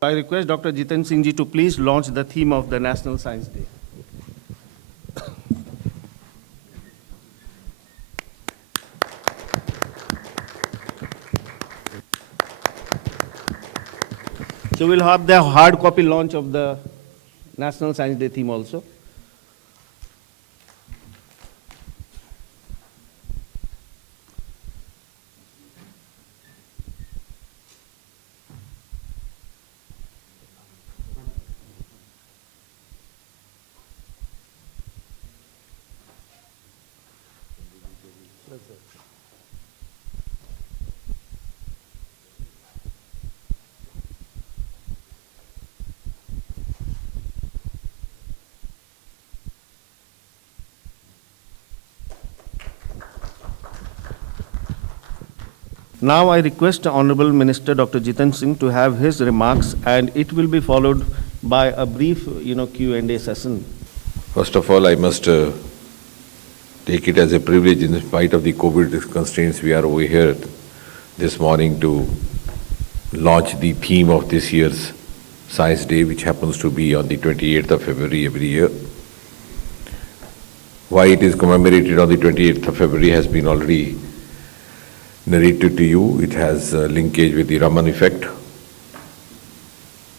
I request Dr. Jiten Singh ji to please launch the theme of the National Science Day. So we'll have the hard copy launch of the National Science Day theme also. Now I request Honorable Minister Dr. Jiten Singh to have his remarks, and it will be followed by a brief, Q&A session. First of all, I must take it as a privilege, in spite of the COVID constraints, we are over here this morning to launch the theme of this year's Science Day, which happens to be on the 28th of February every year. Why it is commemorated on the 28th of February has been already narrated to you. It has a linkage with the Raman effect.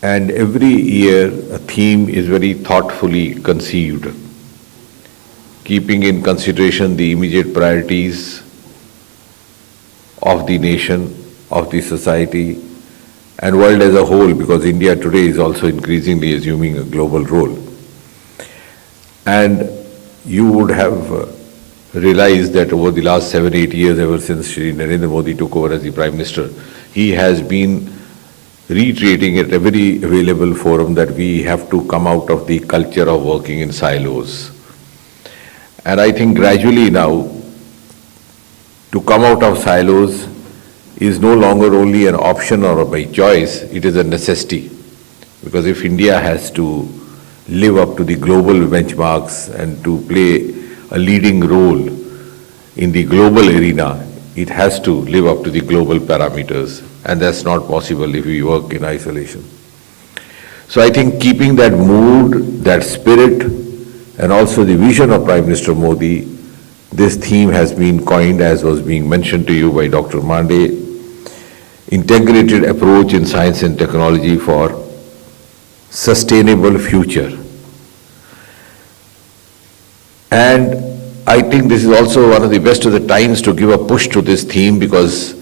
And every year a theme is very thoughtfully conceived, keeping in consideration the immediate priorities of the nation, of the society, and world as a whole, because India today is also increasingly assuming a global role. And you would have realized that over the last 7-8 years, ever since Shri Narendra Modi took over as the Prime Minister, he has been reiterating at every available forum that we have to come out of the culture of working in silos. And I think gradually now, to come out of silos is no longer only an option or by choice, it is a necessity. Because if India has to live up to the global benchmarks and to play a leading role in the global arena, it has to live up to the global parameters, and that's not possible if we work in isolation. So I think keeping that mood, that spirit, and also the vision of Prime Minister Modi, this theme has been coined, as was being mentioned to you by Dr. Mande, integrated approach in science and technology for sustainable future. And I think this is also one of the best of the times to give a push to this theme, because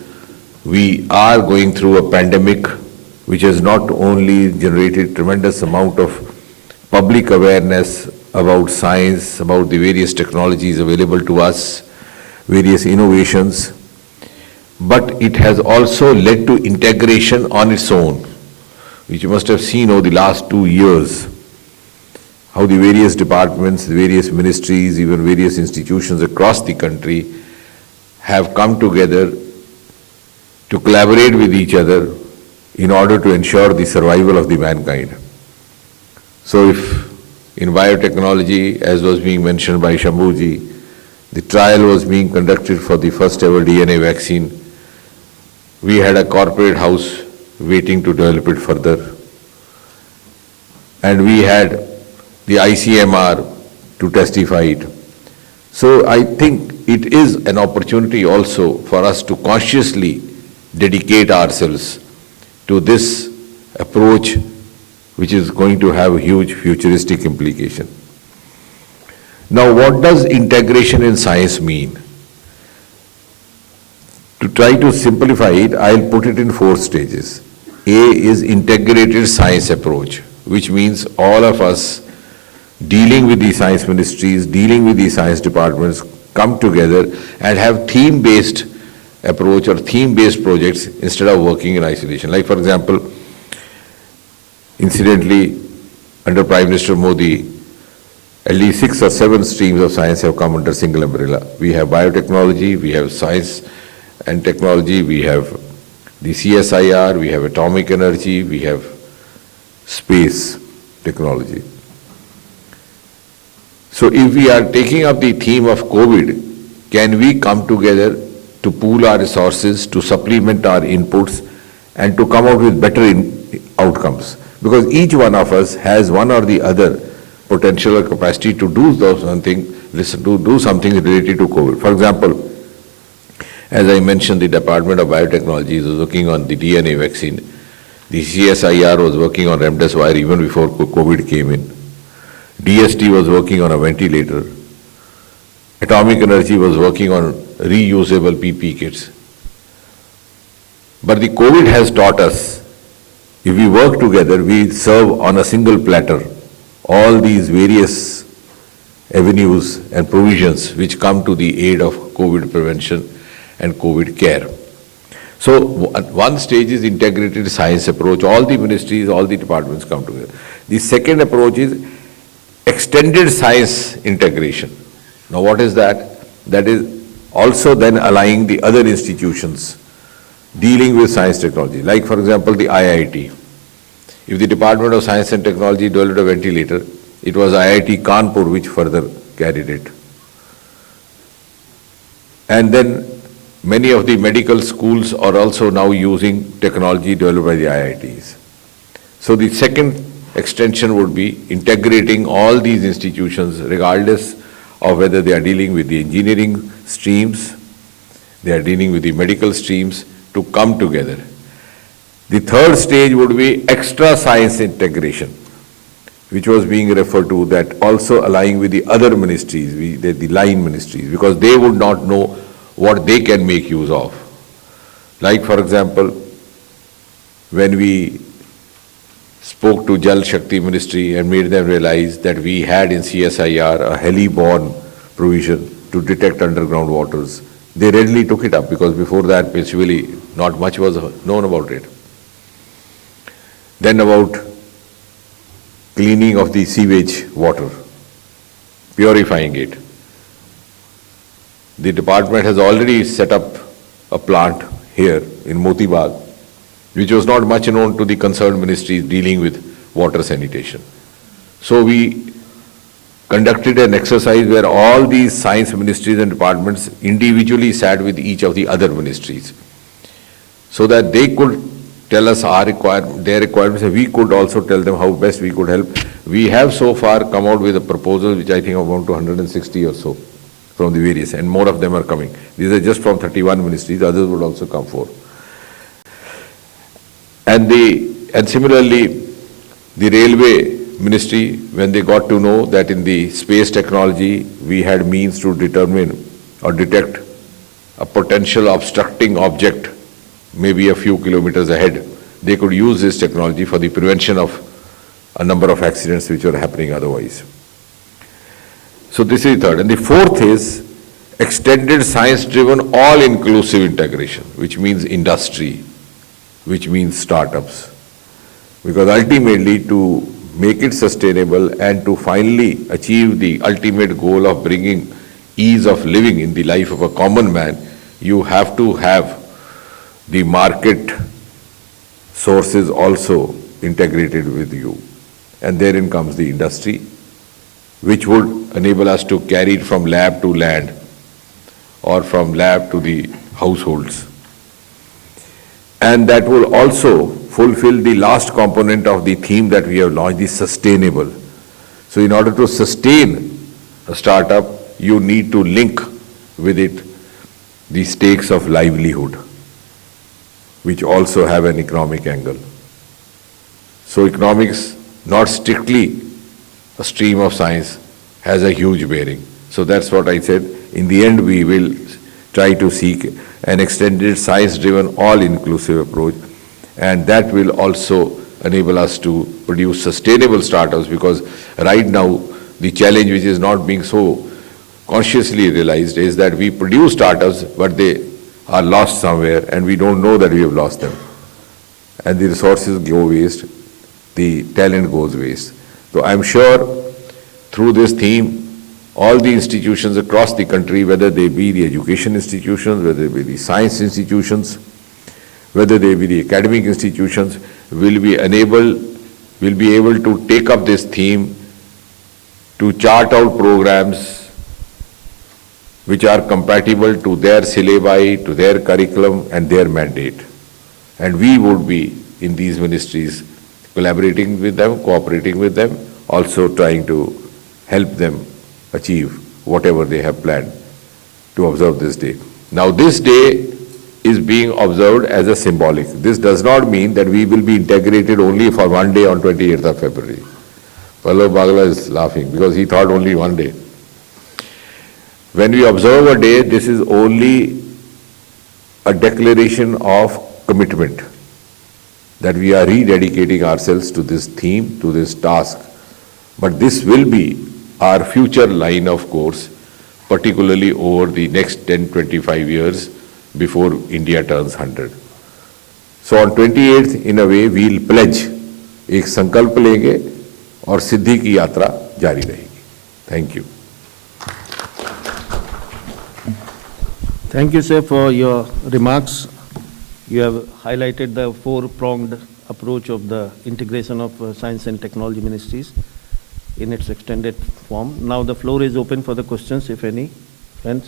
we are going through a pandemic which has not only generated tremendous amount of public awareness about science, about the various technologies available to us, various innovations, but it has also led to integration on its own, which you must have seen over the last 2 years, how the various departments, the various ministries, even various institutions across the country have come together to collaborate with each other in order to ensure the survival of the mankind. So if in biotechnology, as was being mentioned by Shambhuji, the trial was being conducted for the first ever DNA vaccine, we had a corporate house waiting to develop it further. And we had the ICMR to testify it. So I think it is an opportunity also for us to consciously dedicate ourselves to this approach, which is going to have a huge futuristic implication. Now, what does integration in science mean? To try to simplify it, I'll put it in 4 stages. A is integrated science approach, which means all of us dealing with the science ministries, dealing with the science departments, come together and have theme-based approach or theme-based projects instead of working in isolation. Like, for example, incidentally, under Prime Minister Modi, at least 6 or 7 streams of science have come under single umbrella. We have biotechnology, we have science and technology, we have the CSIR, we have atomic energy, we have space technology. So if we are taking up the theme of COVID, can we come together to pool our resources, to supplement our inputs, and to come out with better outcomes. Because each one of us has one or the other potential or capacity to do something related to COVID. For example, as I mentioned, the Department of Biotechnology is working on the DNA vaccine. The CSIR was working on remdesivir even before COVID came in. DST was working on a ventilator. Atomic Energy was working on reusable PP kits. But the COVID has taught us, if we work together, we serve on a single platter all these various avenues and provisions which come to the aid of COVID prevention and COVID care. So at one stage is integrated science approach. All the ministries, all the departments come together. The second approach is extended science integration. Now what is that? That is also then aligning the other institutions dealing with science technology. Like for example, the IIT. If the Department of Science and Technology developed a ventilator, it was IIT Kanpur which further carried it. And then many of the medical schools are also now using technology developed by the IITs. So the second extension would be integrating all these institutions regardless of whether they are dealing with the engineering streams, they are dealing with the medical streams, to come together. The third stage would be extra science integration, which was being referred to, that also aligning with the other ministries, the line ministries, because they would not know what they can make use of. Like for example, when we spoke to Jal Shakti Ministry and made them realize that we had in CSIR a heli-borne provision to detect underground waters, they readily took it up, because before that basically not much was known about it. Then about cleaning of the sewage water, purifying it. The department has already set up a plant here in Moti Bagh, which was not much known to the concerned ministries dealing with water sanitation. So we conducted an exercise where all these science ministries and departments individually sat with each of the other ministries, so that they could tell us their requirements, and we could also tell them how best we could help. We have so far come out with a proposal which I think amount to 160 or so from the various, and more of them are coming. These are just from 31 ministries, others would also come forth. And similarly, the railway ministry, when they got to know that in the space technology we had means to determine or detect a potential obstructing object maybe a few kilometers ahead, they could use this technology for the prevention of a number of accidents which were happening otherwise. So this is the third. And the fourth is extended science-driven all-inclusive integration, which means industry, which means startups. Because ultimately, to make it sustainable and to finally achieve the ultimate goal of bringing ease of living in the life of a common man, you have to have the market sources also integrated with you. And therein comes the industry, which would enable us to carry it from lab to land or from lab to the households. And that will also fulfill the last component of the theme that we have launched, the sustainable. So in order to sustain a startup, you need to link with it the stakes of livelihood, which also have an economic angle. So economics, not strictly a stream of science, has a huge bearing. So that's what I said. In the end, we will try to seek an extended science-driven, all-inclusive approach, and that will also enable us to produce sustainable startups, because right now the challenge which is not being so consciously realized is that we produce startups but they are lost somewhere and we don't know that we have lost them. And the resources go waste, the talent goes waste. So I'm sure through this theme, all the institutions across the country, whether they be the education institutions, whether they be the science institutions, whether they be the academic institutions, will be able to take up this theme to chart out programs which are compatible to their syllabi, to their curriculum and their mandate. And we would be in these ministries, collaborating with them, cooperating with them, also trying to help them achieve whatever they have planned to observe this day. Now, this day is being observed as a symbolic. This does not mean that we will be integrated only for one day on 28th of February. Pallab Bagla is laughing because he thought only one day. When we observe a day, this is only a declaration of commitment that we are rededicating ourselves to this theme, to this task. But this will be our future line of course, particularly over the next 10-25 years before India turns 100. So on 28th, in a way, we'll pledge, एक संकल्प लेंगे और सिद्धि की यात्रा जारी रहेगी. Thank you. Thank you, sir, for your remarks. You have highlighted the four-pronged approach of the integration of science and technology ministries in its extended form. Now the floor is open for the questions, if any. Friends?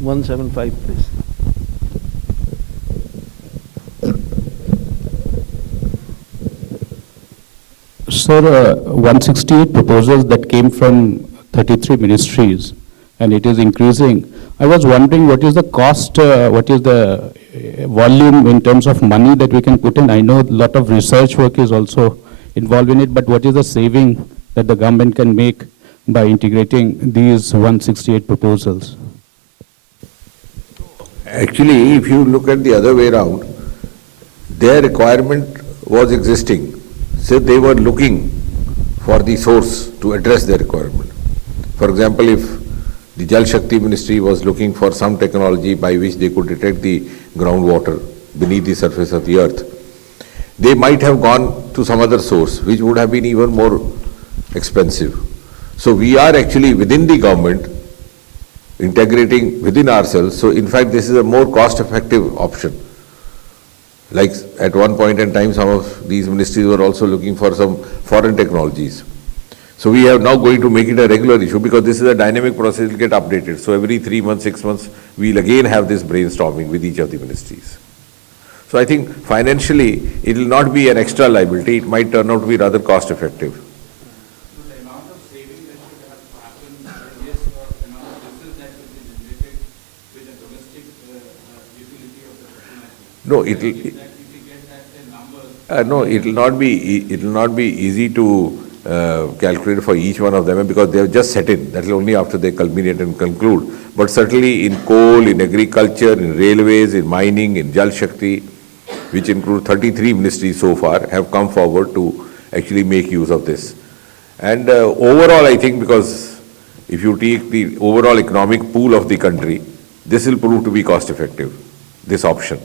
One 175, please. Sir, 168 proposals that came from 33 ministries, and it is increasing. I was wondering what is the cost, what is the volume in terms of money that we can put in? I know a lot of research work is also involved in it, but what is the saving that the government can make by integrating these 168 proposals? Actually, if you look at the other way around, their requirement was existing. So they were looking for the source to address their requirement. For example, if the Jal Shakti Ministry was looking for some technology by which they could detect the groundwater beneath the surface of the earth, they might have gone to some other source, which would have been even more expensive. So we are actually within the government integrating within ourselves. So in fact, this is a more cost-effective option. Like at one point in time, some of these ministries were also looking for some foreign technologies. So we are now going to make it a regular issue because this is a dynamic process, it will get updated. So every 3 months, 6 months, we'll again have this brainstorming with each of the ministries. So I think financially, it will not be an extra liability, it might turn out to be rather cost effective. So the amount of saving that should have happened is the amount of business that will be generated with the domestic utility of the technology. No, it will. If you get that number. No, it will not be easy to calculate for each one of them because they have just set in. That is only after they culminate and conclude. But certainly in coal, in agriculture, in railways, in mining, in Jal Shakti, which include 33 ministries so far, have come forward to actually make use of this. And overall, I think because if you take the overall economic pool of the country, this will prove to be cost effective, this option.